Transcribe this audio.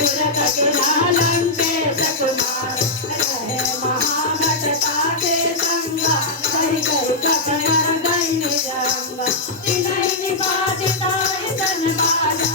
बिरक लालंटे सकुमार रहे महाघटता के संगा कही कही कथन गई निजरंग तिन्हीं निपातिता सन बाजा